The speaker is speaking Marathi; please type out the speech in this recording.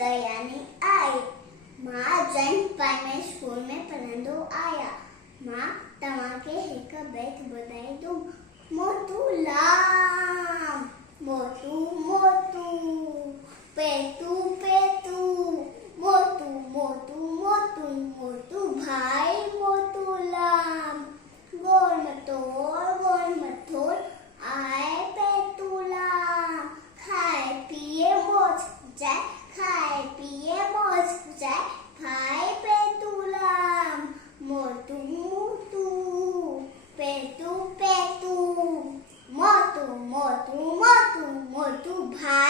दयानी आई। मां जन में स्कूल में पढ़ंदो आया। मां तव्हांखे हिकु बैत ॿुधाए दूं। मोटू लाम मोटू मोटू पेटू पेटू मोटू मोटू मोटू मोटू भाई मोटू लाम गोल मटोल आए पेटू लाम खाए पिए मौज जाए खाए पिए मौज जाए भाई पेटू लाम मोटू मोटू पेटू पेटू मोटू मोटू मोटू मोटू भाई